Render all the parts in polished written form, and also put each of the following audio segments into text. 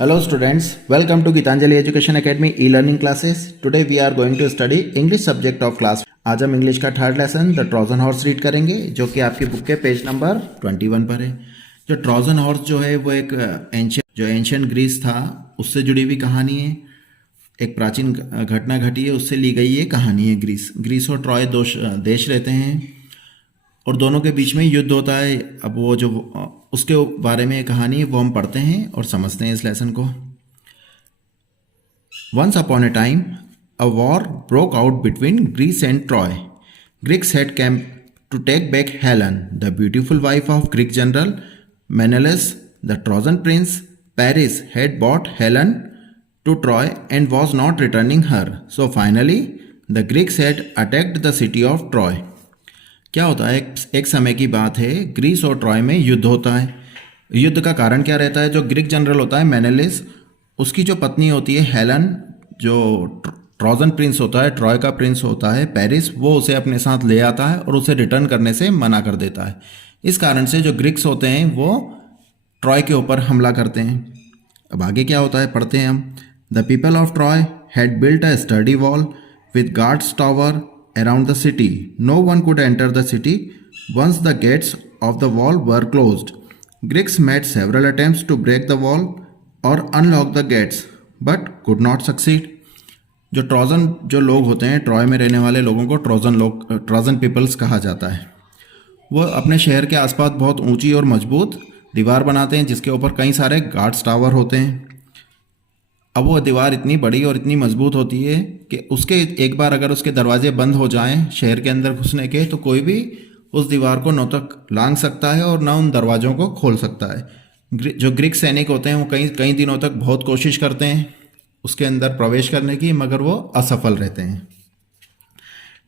Hello students, welcome to Gitanjali Education Academy e-learning classes. Today we are going to study English subject of class. आज हम English का third lesson the Trojan horse read करेंगे जो कि आपकी book के page number 21 पर है। जो ट्रोजन हॉर्स जो है वो एक एंशियंट ग्रीस था उससे जुड़ी हुई कहानी है। एक प्राचीन घटना घटी है उससे ली गई ये कहानी है। ग्रीस और ट्रॉय देश रहते हैं और दोनों के बीच में युद्ध होता है। अब वो जो उसके बारे में कहानी है वो हम पढ़ते हैं और समझते हैं इस लेसन को। Once upon a time a war broke out between Greece and Troy. Greeks had came to take back Helen the beautiful wife of Greek general Menelaus. The Trojan prince Paris had bought Helen to Troy and was not returning her. So finally the Greeks had attacked the city of Troy. क्या होता है, एक समय की बात है, Greece और Troy में युद्ध होता है। युद्ध का कारण क्या रहता है? जो ग्रीक जनरल होता है मेनेलिस, उसकी जो पत्नी होती है हेलन, जो ट्रोजन प्रिंस होता है, ट्रॉय का प्रिंस होता है पेरिस, वो उसे अपने साथ ले आता है और उसे रिटर्न करने से मना कर देता है। इस कारण से जो ग्रीक्स होते हैं वो ट्रॉय के ऊपर हमला करते हैं। अब आगे क्या होता है पढ़ते हैं हम। The people of Troy had built a sturdy wall with guards tower around the city. No one could enter the city once the gates of the wall were closed. Greeks made several attempts to break the wall or unlock the gates, but could not succeed. जो Trojan जो लोग होते हैं, Troy में रहने वाले लोगों को ट्रोजन पीपल्स कहा जाता है। वो अपने शहर के आसपास बहुत ऊंची और मजबूत दीवार बनाते हैं जिसके ऊपर कई सारे गार्ड्स टावर होते हैं। अब वो दीवार इतनी बड़ी और इतनी मजबूत होती है कि उसके एक बार अगर उसके दरवाजे बंद हो जाएं शहर के अंदर घुसने के, तो कोई भी उस दीवार को न तक लांघ सकता है और न उन दरवाज़ों को खोल सकता है। जो ग्रीक सैनिक होते हैं वो कई दिनों तक बहुत कोशिश करते हैं उसके अंदर प्रवेश करने की, मगर वो असफल रहते हैं।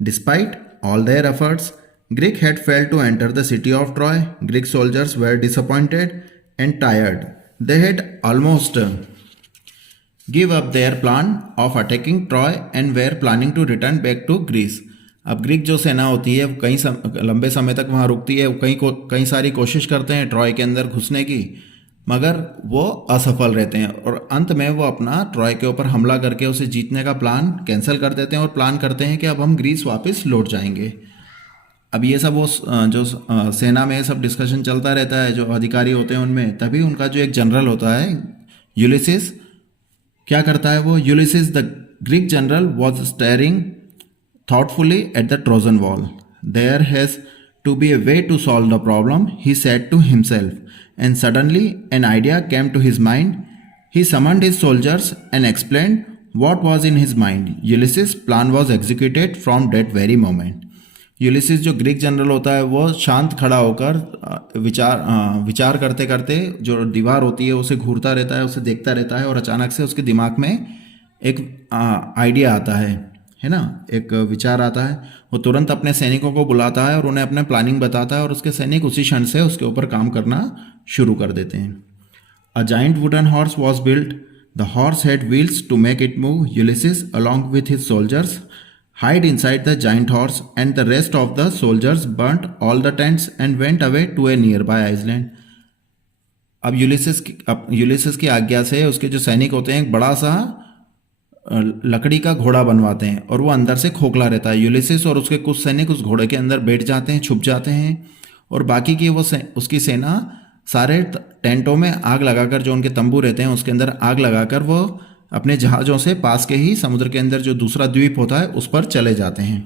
Despite all their efforts Greek had failed to enter the city of Troy. Greek soldiers were disappointed and tired. They had almost give up their plan of attacking Troy and were planning to return back to Greece. अब Greek जो सेना होती है लंबे समय तक वहाँ रुकती है। कई सारी कोशिश करते हैं ट्रॉय के अंदर घुसने की, मगर वो असफल रहते हैं और अंत में वो अपना ट्रॉय के ऊपर हमला करके उसे जीतने का प्लान कैंसिल कर देते हैं और प्लान करते हैं कि अब हम ग्रीस वापस लौट जाएंगे। अब ये सब वो जो सेना में सब डिस्कशन चलता रहता है, जो अधिकारी होते हैं उनमें, तभी उनका जो एक जनरल होता है यूलिसिस, क्या करता है वो Ulysses the Greek general was staring thoughtfully at the Trojan wall. There has to be a way to solve the problem, he said to himself, and suddenly an idea came to his mind. He summoned his soldiers and explained what was in his mind. Ulysses plan was executed from that very moment. Ulysses जो Greek general होता है वो शांत खड़ा होकर विचार करते करते जो दीवार होती है उसे घूरता रहता है, उसे देखता रहता है और अचानक से उसके दिमाग में एक आइडिया आता है ना, एक विचार आता है। वो तुरंत अपने सैनिकों को बुलाता है और उन्हें अपने प्लानिंग बताता है और उसके सैनिक उसी क्षण से उसके ऊपर काम करना शुरू कर देते हैं। A giant wooden horse was built. The horse had wheels to make it move. Ulysses along with his soldiers hid inside the giant horse, and the rest of the soldiers burnt all the tents and went away to a nearby island. अब Ulysses की आज्ञा से उसके जो सैनिक होते हैं एक बड़ा सा लकड़ी का घोड़ा बनवाते हैं और वो अंदर से खोखला रहता है। यूलिसिस और उसके कुछ सैनिक उस घोड़े के अंदर बैठ जाते हैं, छुप जाते हैं और बाकी की उसकी सेना सारे टेंटों में आग लगाकर, जो उनके तंबू रहते हैं उसके अंदर आग लगाकर वो अपने जहाज़ों से पास के ही समुद्र के अंदर जो दूसरा द्वीप होता है उस पर चले जाते हैं।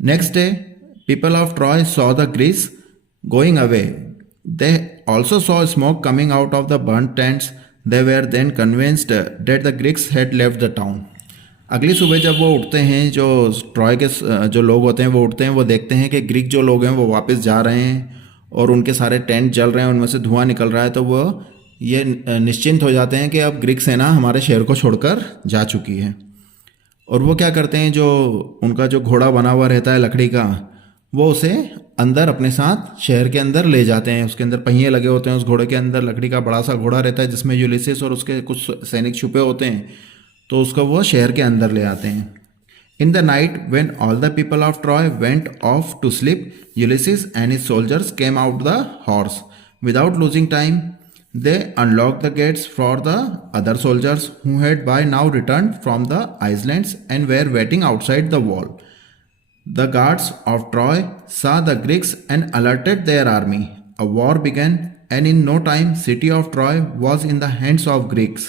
Next day people of Troy saw the Greece going away. They also saw smoke coming out of the burn tents. They were then convinced that the Greeks had left the town. अगली सुबह जब वो उठते हैं, जो Troy के जो लोग होते हैं वो उठते हैं, वो देखते हैं कि ग्रीक जो लोग हैं वो वापस जा रहे हैं और उनके सारे टेंट जल रहे हैं, उनमें से धुआं निकल रहा है। तो वो ये निश्चिंत हो जाते हैं कि अब ग्रीक सेना हमारे शहर को छोड़कर जा चुकी है। और वो क्या करते हैं, जो उनका जो घोड़ा बना हुआ रहता है लकड़ी का, वो उसे अंदर अपने साथ शहर के अंदर ले जाते हैं। उसके अंदर पहिए लगे होते हैं, उस घोड़े के अंदर लकड़ी का बड़ा सा घोड़ा रहता है जिसमें यूलिसिस और उसके कुछ सैनिक छुपे होते हैं, तो उसको वो शहर के अंदर ले आते हैं। In the night when all the people of Troy went off to sleep, Ulysses and his soldiers came out the horse without losing time. They unlocked the gates for the other soldiers who had by now returned from the islands and were waiting outside the wall. The guards of Troy saw the Greeks and alerted their army. A war began, and in no time, city of Troy was in the hands of Greeks.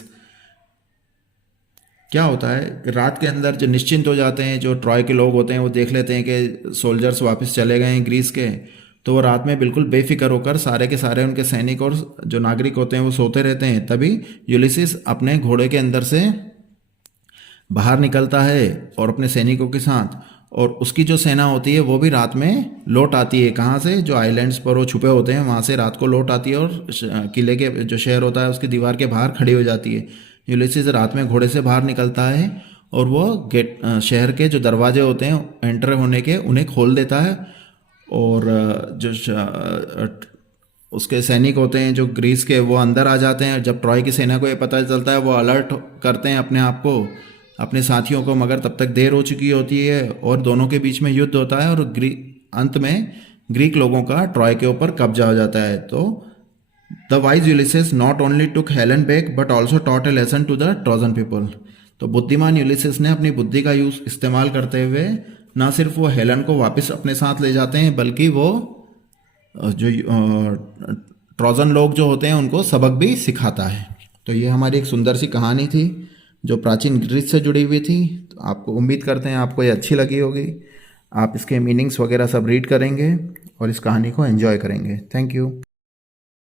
क्या होता है, रात के अंदर जो निश्चिंत हो जाते हैं, जो ट्रॉय के लोग होते हैं, वो देख लेते हैं कि सोल्जर्स वापस चले गए हैं ग्रीस के, तो वो रात में बिल्कुल बेफिक्र होकर सारे के सारे उनके सैनिक और जो नागरिक होते हैं वो सोते रहते हैं। तभी यूलिसिस अपने घोड़े के अंदर से बाहर निकलता है और अपने सैनिकों के साथ, और उसकी जो सेना होती है वो भी रात में लौट आती है। कहाँ से? जो आइलैंड्स पर वो छुपे होते हैं वहाँ से रात को लौट आती है और किले के जो शहर होता है उसकी दीवार के बाहर खड़ी हो जाती है। यूलिसिस रात में घोड़े से बाहर निकलता है और वो गेट शहर के जो दरवाजे होते हैं एंटर होने के उन्हें खोल देता है, और जो उसके सैनिक होते हैं जो ग्रीस के, वो अंदर आ जाते हैं। जब ट्रॉय की सेना को ये पता चलता है वो अलर्ट करते हैं अपने आप को, अपने साथियों को, मगर तब तक देर हो चुकी होती है और दोनों के बीच में युद्ध होता है और अंत में ग्रीक लोगों का ट्रॉय के ऊपर कब्जा हो जाता है। तो the wise Ulysses not only took Helen back but also taught a lesson to the Trojan people. तो बुद्धिमान यूलिसेस ने अपनी बुद्धि का यूज इस्तेमाल करते हुए ना सिर्फ वो हेलन को वापस अपने साथ ले जाते हैं, बल्कि वो जो ट्रोजन लोग जो होते हैं उनको सबक भी सिखाता है। तो ये हमारी एक सुंदर सी कहानी थी जो प्राचीन ग्रीस से जुड़ी हुई थी। तो आपको उम्मीद करते हैं आपको ये अच्छी लगी होगी। आप इसके मीनिंग्स वगैरह सब रीड करेंगे और इस कहानी को एंजॉय करेंगे। Thank you.